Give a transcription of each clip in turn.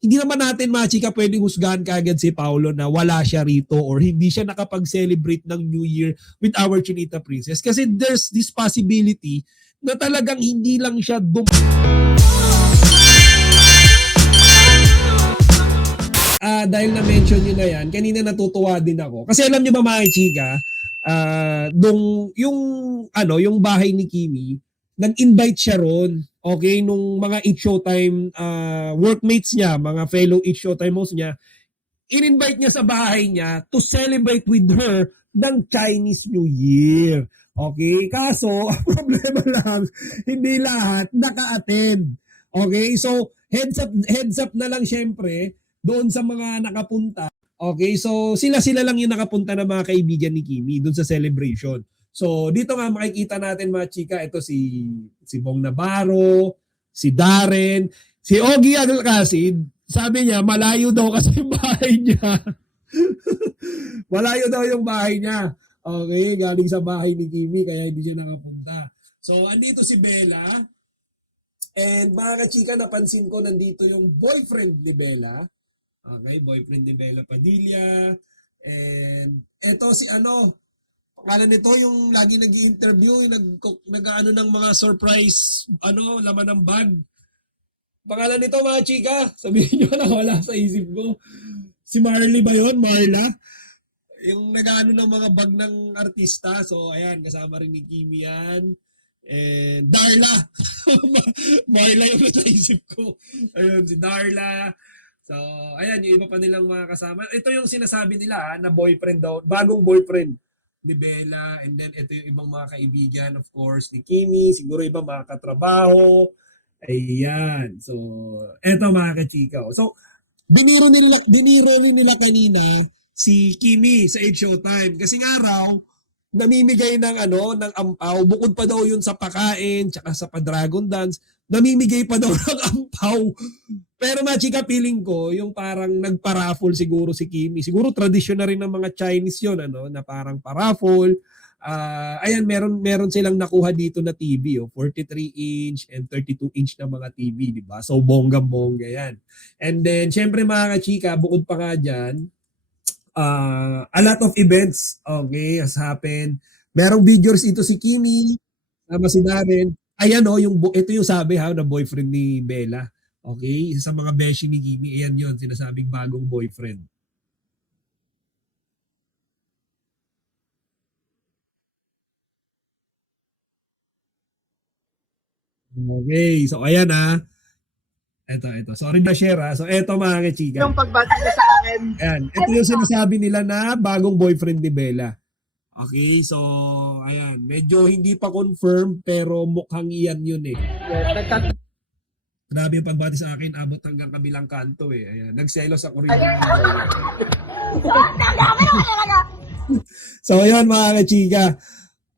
hindi naman natin machika pwedeng husgahan kaagad si Paolo na wala siya rito or hindi siya nakapag-celebrate ng New Year with our Chinita Princess. Kasi there's this possibility na talagang hindi lang siya dahil na-mention nyo na yan, kanina natutuwa din ako. Kasi alam nyo ba mga chika, yung bahay ni Kimi, nag-invite siya ron, okay, nung mga Eat Showtime workmates niya, mga fellow Eat Showtime hosts niya, in-invite niya sa bahay niya to celebrate with her ng Chinese New Year. Okay? Kaso, ang problema lang, hindi lahat naka-attend. Okay? So, heads up na lang syempre, doon sa mga nakapunta. Okay? So, sila lang yung nakapunta na mga kaibigan ni Kimi doon sa celebration. So, dito nga makikita natin mga chika, ito si Bong Navarro, si Darren, si Ogie Alcacid, sabi niya, malayo daw kasi yung bahay niya. Malayo daw yung bahay niya. Okay, galing sa bahay ni Kimi, kaya hindi siya nakapunta. So, andito si Bella. And mga kachika, napansin ko, nandito yung boyfriend ni Bella. Okay, boyfriend ni Bella Padilla. And eto si pangalan nito yung lagi nag-i-interview, yung nag-ano ng mga surprise, laman ng bag. Pangalan nito mga chika, sabihin nyo na wala sa isip ko. Si Marley ba yun? Marla? Yung nag-ano ng mga bag ng artista. So ayan, kasama rin ni Kimi yan. And Darla. Marla yung nasa isip ko. Ayun, si Darla. So, ayan, yung iba pa nilang mga kasama. Ito yung sinasabi nila na boyfriend daw, bagong boyfriend ni Bella. And then, ito yung ibang mga kaibigan, of course, ni Kimi. Siguro iba mga katrabaho. Ayan. So, eto mga kachika. So, biniro rin nila kanina si Kimi sa Age Showtime. Kasi nga raw, namimigay ng ampaw. Bukod pa daw yun sa pakain, tsaka sa pa-dragon dance, namimigay pa daw ng ampaw. Pero machika, feeling ko, yung parang nagpa-raffle siguro si Kimi. Siguro tradisyon na rin ng mga Chinese yun, na parang pa-raffle. Ayan, meron silang nakuha dito na TV, 43-inch and 32-inch na mga TV, di ba? So, bongga-bongga yan. And then, syempre mga kachika, bukod pa nga dyan, a lot of events, okay, has happened. Merong videos ito si Kimi, sama si Darren. Ayan ito yung sabi na boyfriend ni Bella. Okay, isa sa mga beshi ni Kimi, ayan yun, sinasabing bagong boyfriend. Okay, so ayan Ito. Sorry na share So ito mga kachika. Yung pagbati niya sa akin. Ayan, ito yung sinasabi nila na bagong boyfriend ni Bella. Okay, so ayan, medyo hindi pa confirm pero mukhang iyan yun eh. Grabe yung pagbati sa akin, abot hanggang kabilang kanto eh. Ayan, nagselos ako rin. So ayun mga kachika.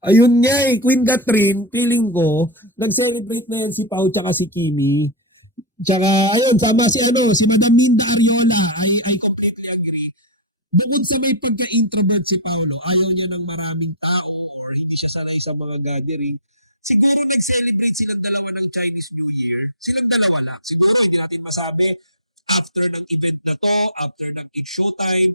Ayun nga Queen Catherine, feeling ko, nag-celebrate na yan si Pao tsaka si Kimi. Tsaka ayun, sama si Madam Minda Ariola, I completely agree. Bukod sa may pagka-introvert si Paolo, ayaw niya ng maraming tao or hindi siya sanay sa mga gathering. Siguro nag-celebrate silang dalawa ng Chinese New Year. Silang dalawa lang. Siguro hindi natin masabi after ng event na to, after ng Showtime,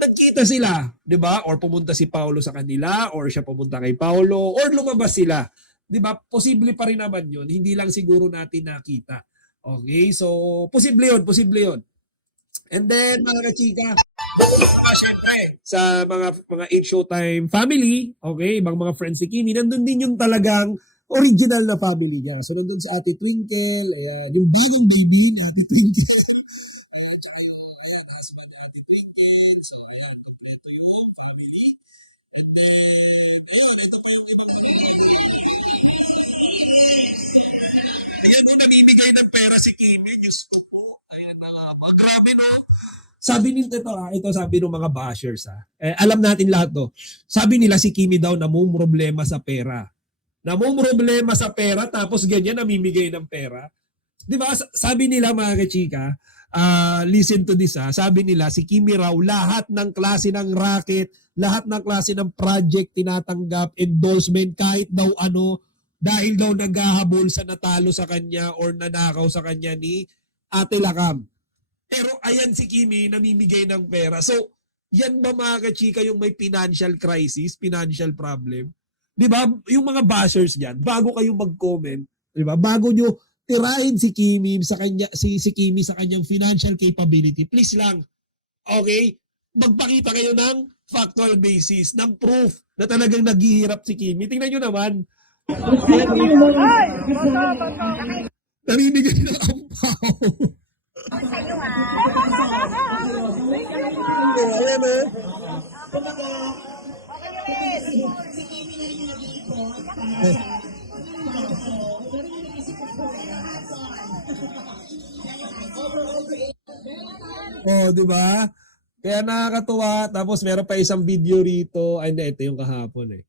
nagkita sila, 'di ba? Or pumunta si Paolo sa kanila, or siya pumunta kay Paolo, or lumabas sila. 'Di ba? Posible pa rin naman 'yun. Hindi lang siguro natin nakita. Okay? So, posible 'yun. And then mga kachika, syempre, sa mga Eat Showtime family, okay, ibang mga friends si Kimi, nandun din yung talagang original na family niya. So, nandun sa Ate Twinkle, yung bagong baby ni Ate Twinkle. Namimigay ng pera si Kimi. Diyos ko, ayan na nga ba? Grabe no? Sabi nito sabi ng mga bashers alam natin lahat to. Sabi nila si Kimi daw namumroblema sa pera. Namumroblema sa pera tapos ganyan namimigay ng pera. 'Di ba? Sabi nila mga kachika, listen to this sabi nila si Kimi raw lahat ng klase ng racket, lahat ng klase ng project tinatanggap, endorsement kahit daw dahil daw naghahabol sa natalo sa kanya or nanakaw sa kanya ni Ate Lakam. Pero ayan si Kimi, namimigay ng pera. So, yan ba mga kachika yung may financial crisis, financial problem? Di ba? Yung mga bashers diyan, bago kayo mag-comment, di ba? Bago nyo tirahin si Kimi sa kanya si Kimi sa kanyang financial capability, please lang. Okay? Magpakita kayo ng factual basis, ng proof na talagang naghihirap si Kimi. Tingnan nyo naman. Namimigay ng ampaw. Ayan o. Oh, di ba? Kaya nakakatuwa. Tapos meron pa isang video rito. Ay, hindi, ito yung kahapon eh.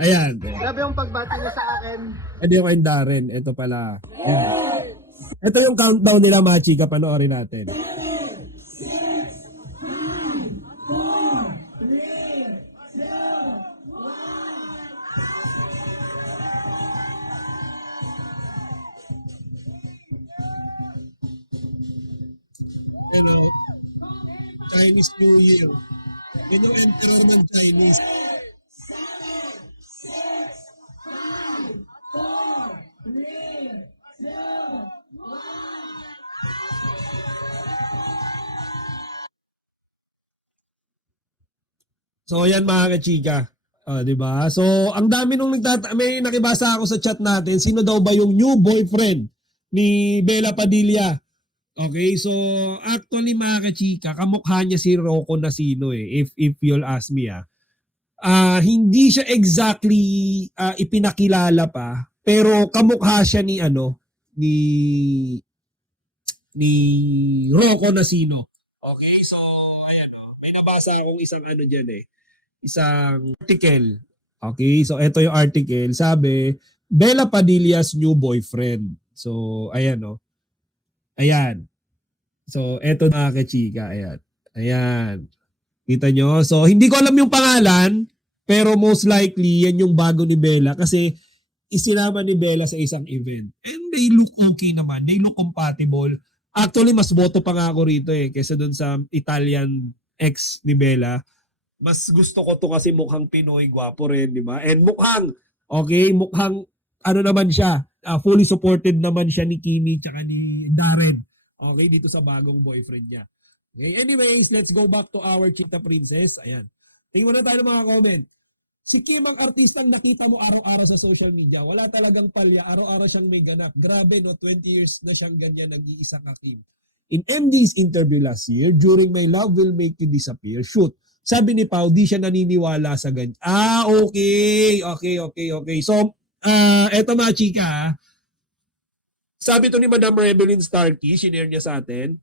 Ayan. Grabe yung pagbati niya sa akin. Hindi yung kay Darren. Ito pala. Ayan. Ito yung countdown nila mga chika. Panoorin natin. Ano? Chinese New Year. Yan yung emperor ng Chinese. So ayan mga kachika. Di ba? So ang dami nung may nakibasa ako sa chat natin, sino daw ba yung new boyfriend ni Bella Padilla? Okay, so actually mga kachika, kamukha niya si Rocco Nacino eh, if you'll ask me hindi siya exactly ipinakilala pa, pero kamukha siya ni ni Rocco Nacino. Okay, so ayan may nabasa akong isang diyan isang article. Okay, so ito yung article. Sabi, Bella Padilla's new boyfriend. So ayan Ayan. So eto mga kachika, ayan. Ayan. Kita nyo? So hindi ko alam yung pangalan, pero most likely yan yung bago ni Bella kasi isinama ni Bella sa isang event. And they look okay naman. They look compatible. Actually, mas boto pa nga ako rito kaysa dun sa Italian ex ni Bella. Mas gusto ko to kasi mukhang Pinoy, gwapo rin, di ba? And mukhang naman siya, fully supported naman siya ni Kimi tsaka ni Darren. Okay, dito sa bagong boyfriend niya. Okay, anyways, let's go back to our Chita Princess. Ayan. Tingnan na tayo ng mga comment. Si Kim ang artistang nakita mo araw-araw sa social media. Wala talagang palya. Araw-araw siyang may ganap. Grabe, 20 years na siyang ganyan, nag-iisa ka, Kim. In MD's interview last year, during My Love Will Make You Disappear, shoot, sabi ni Pao, di siya naniniwala sa ganyan. Okay. So, eto mga chika, sabi to ni Madam Rebelin Starkey, shinare niya sa atin,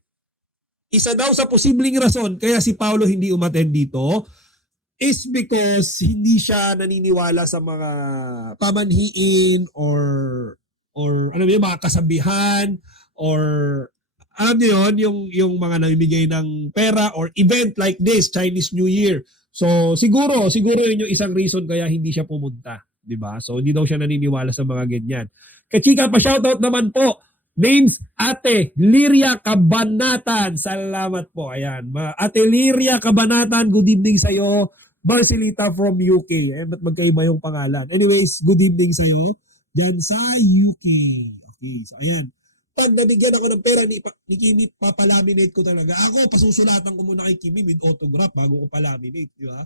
isa daw sa posibleng rason kaya si Paolo hindi umattend dito is because hindi siya naniniwala sa mga pamanhiin or mga kasabihan or alam niyo yon yung mga namimigay ng pera or event like this, Chinese New Year. So siguro yun yung isang reason kaya hindi siya pumunta, 'di ba? So hindi daw siya naniniwala sa mga ganyan. Kachika pa shoutout naman po. Names Ate Liria Cabanatan. Salamat po. Ayan. Ate Liria Cabanatan, good evening sa iyo. Marcelita from UK. Ba't magkaiba yung pangalan? Anyways, good evening sa iyo. Diyan sa UK. Okay. So ayan. Pag nabigyan ako ng pera ni Kimi, papalaminate ko talaga. Ako, pasusulatan ko muna kay Kimi with autograph bago ko palaminate. Di ba?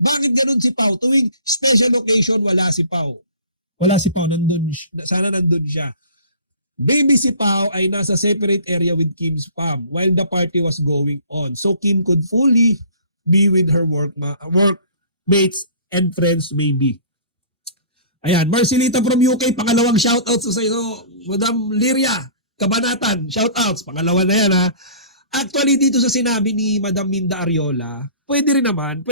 Bakit ganun si Pao? Tuwing special occasion, wala si Pao. Wala si Pao. Sana nandun siya. Baby si Pao ay nasa separate area with Kim's fam while the party was going on. So Kim could fully be with her workmates and friends maybe. Ayan, Marcelita from UK, pangalawang shoutout sa iyo, Madam Liria Cabanatan, shoutouts, pangalawa na yan Actually, dito sa sinabi ni Madam Minda Ariola, pwede rin naman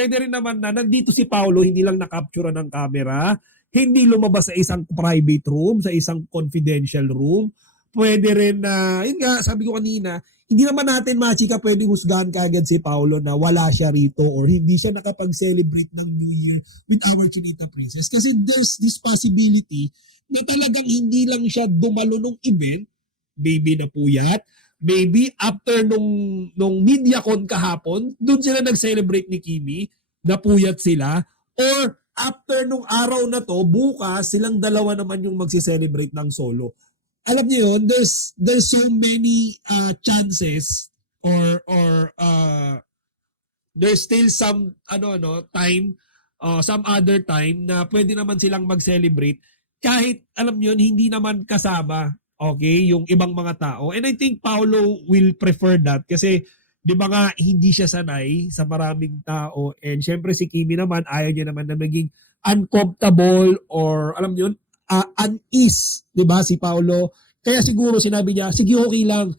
na nandito si Paolo, hindi lang na-capture ng camera, hindi lumabas sa isang private room, sa isang confidential room. Pwede rin na, yun nga, sabi ko kanina, hindi naman natin, machika, pwedeng husgahan kaagad si Paolo na wala siya rito or hindi siya nakapag-celebrate ng New Year with our Chinita Princess. Kasi there's this possibility na talagang hindi lang siya dumalo ng event, baby na puyat, maybe after nung MediaCon kahapon, doon sila nag-celebrate ni Kimi, napuyat sila, or after nung araw na to, bukas silang dalawa naman yung magsi-celebrate ng solo. Alam niyo yun, there's so many chances or there's still some time, some other time na pwede naman silang mag-celebrate kahit alam niyo yun, hindi naman kasama, okay, yung ibang mga tao. And I think Paolo will prefer that kasi di ba nga hindi siya sanay sa maraming tao, and syempre si Kimi naman ayaw niya naman na maging uncomfortable or alam niyo yun, unease, di ba, si Paolo. Kaya siguro sinabi niya, sige okay lang,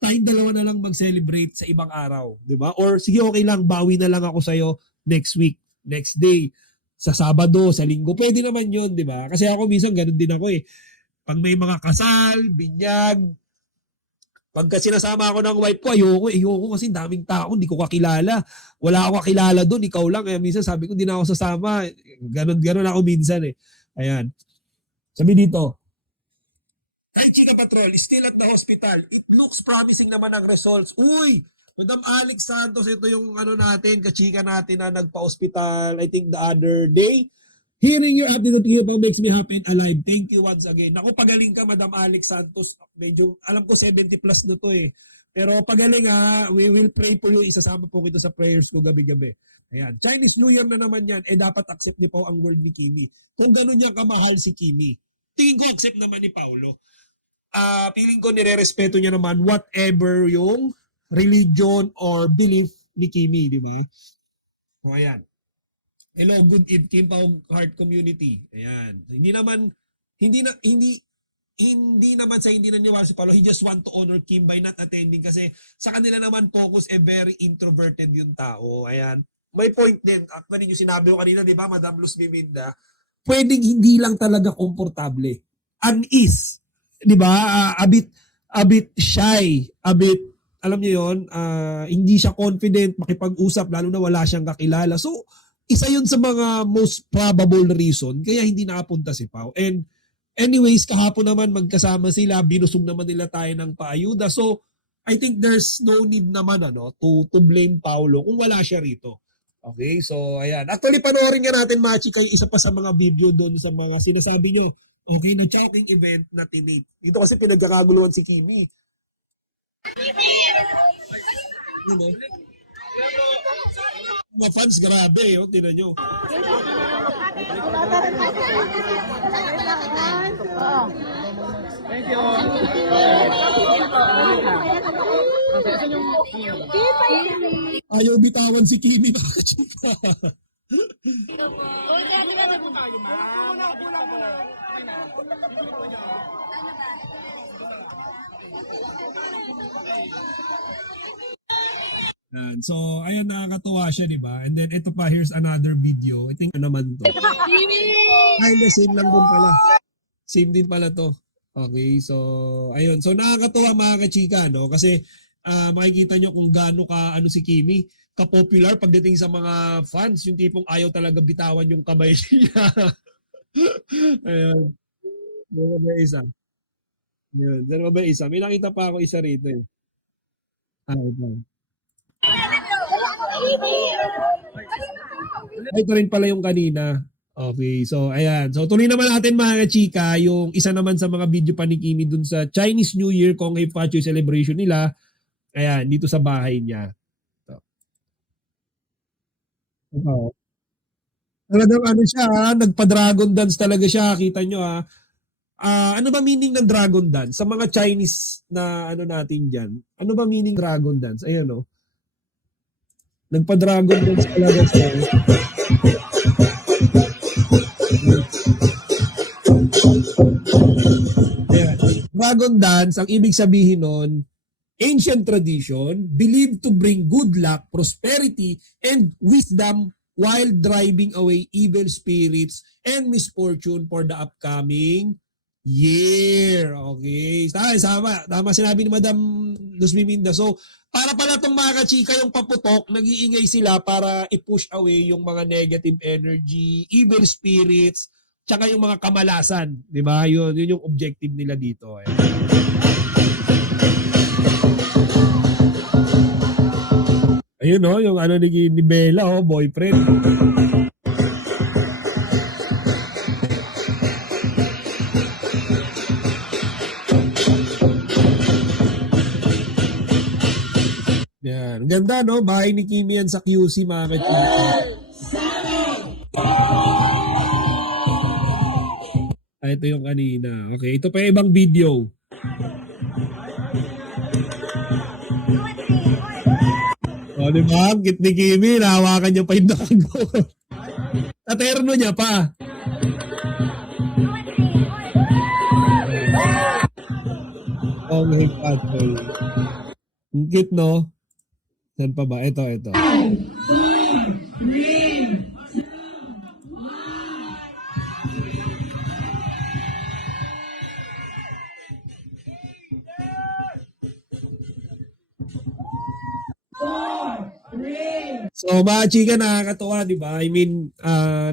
tayong dalawa na lang mag-celebrate sa ibang araw, di ba? Or sige okay lang, bawi na lang ako sa'yo next week, next day, sa Sabado, sa Linggo. Pwede naman yun, di ba? Kasi ako minsan ganun din ako eh. Pag may mga kasal, binyag, pagka sinasama ako ng wife ko, ayoko kasi daming tao, hindi ko kakilala. Wala ako kakilala doon, ikaw lang. Kaya minsan sabi ko, hindi na ako sasama. Ganun ako minsan eh. Ayan. Sabi dito, Hi, Chika Patrol, still at the hospital. It looks promising naman ang results. Uy! Madam Alex Santos, ito yung natin, kachika natin na nagpa-hospital, I think the other day. Hearing your update about makes me happy and alive. Thank you once again. Naku, pagaling ka, Madam Alex Santos. Medyo, alam ko 70 plus na to eh. Pero pagaling ha, we will pray for you. Isasama po ito sa prayers ko gabi-gabi. Ayan. Chinese New Year na naman yan. Dapat accept niyo po ang word ni Kimi. Kung gano'n niya kamahal si Kimi, tingin ko accept naman ni Paolo. Feeling ko nire-respeto niya naman whatever yung religion or belief ni Kimi, di ba? O ayan. Hello, good eve, Kim Pao Heart Community. Ayan. Hindi naman sa hindi naniwala si Paolo. He just want to honor Kim by not attending kasi sa kanila naman focus very introverted yung tao. Ayan. May point din. Actually, yung sinabi ko kanina, di ba, Madam Luz Biminda, pwedeng hindi lang talaga komportable. Unease. Di ba? A bit shy, a bit, alam niyo yon, hindi siya confident makipag-usap lalo na wala siyang kakilala. So, isa yun sa mga most probable reason kaya hindi nakapunta si Pao. And anyways, kahapon naman magkasama sila, binusog naman nila tayo ng paayuda. So, I think there's no need naman to blame Paolo kung wala siya rito. Okay, so ayan. Actually, panoorin nga natin, Machi, kayo isa pa sa mga video doon sa mga sinasabi nyo. Okay, na choking event na tinate. Dito kasi pinagkakaguluhan si Kimi. Ano? Mga fans, grabe, tinan nyo. Thank you. Ayaw bitawan si Kimi, mga chika. So, ayun, nakakatuwa siya, di ba? And then, ito pa, here's another video. I think, naman to. Ay, same lang din pala. Same din pala to. Okay, so, ayun. So, nakakatuwa mga kachika, no? Kasi, makikita nyo kung gaano ka, si Kimi, ka-popular pagdating sa mga fans. Yung tipong ayaw talaga bitawan yung kamay niya. Ayun. Dalawa ba isa? Ayun. Dalawa ba isa? May nakita pa ako isa rito eh. Ito. Ito rin pala yung kanina. Okay, so ayan. So tuloy naman natin mga chika, yung isa naman sa mga video pa ni Kimi dun sa Chinese New Year Konghae Fatsui celebration nila. Ayan, dito sa bahay niya. So, talagang siya, nagpa-dragon dance talaga siya. Kita nyo ano ba meaning ng dragon dance? Sa mga Chinese na natin dyan, ano ba meaning dragon dance? Ayan nagpa-dragon dance talaga siya. Ayan. Dragon dance, ang ibig sabihin nun, ancient tradition, believed to bring good luck, prosperity, and wisdom while driving away evil spirits and misfortune for the upcoming year. Okay. Tama sinabi ni Madam Luz Biminda. So, para pala itong mga kachika yung paputok, nag-iingay sila para i-push away yung mga negative energy, evil spirits, tsaka yung mga kamalasan. Diba? Yun yung objective nila dito. Ayun no, yung ano ni Bella, oh, boyfriend. Yan. Ganda, no? Bahay ni Kimi yan sa QC, mga kachika. Ah, ito yung kanina. Okay, ito pa yung ibang video. O, di ba? Ang cute ni Kimi, nahawakan niya pa yung dago. Taterno niya pa. Oh, may patrol. Ang cute, no? Saan pa ba? Ito. So mga chika, nakakatuwa, di ba? I mean,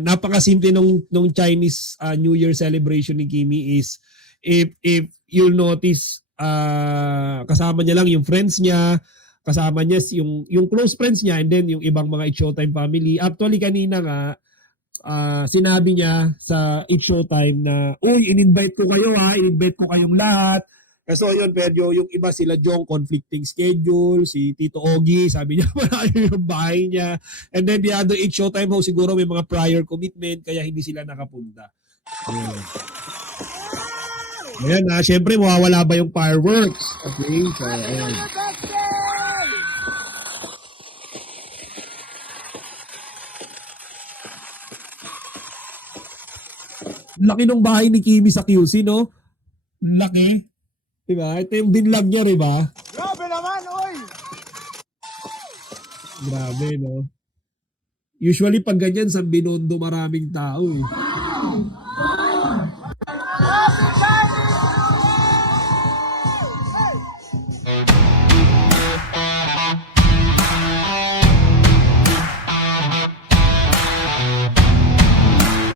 napakasimple nung Chinese New Year celebration ni Kimi is if you'll notice, kasama niya lang yung friends niya, kasama niya yung close friends niya, and then yung ibang mga It's Showtime family. Actually kanina nga, sinabi niya sa It's Showtime na, uy, in-invite ko kayo ha, in-invite ko kayong lahat. Kaso yun, pero yung iba sila Jong, conflicting schedule, si Tito Ogie, sabi niya malayo yung bahay niya. And then the other It's Showtime host, siguro may mga prior commitment, kaya hindi sila nakapunta. Ayan na, syempre mawawala ba yung fireworks? Okay, so ayan. Laki ng bahay ni Kimi sa QC, no? Laki. Diba? Ito yung binlog niya, diba? Grabe naman, oy! Grabe, no? Usually pag ganyan sa Binondo maraming tao eh.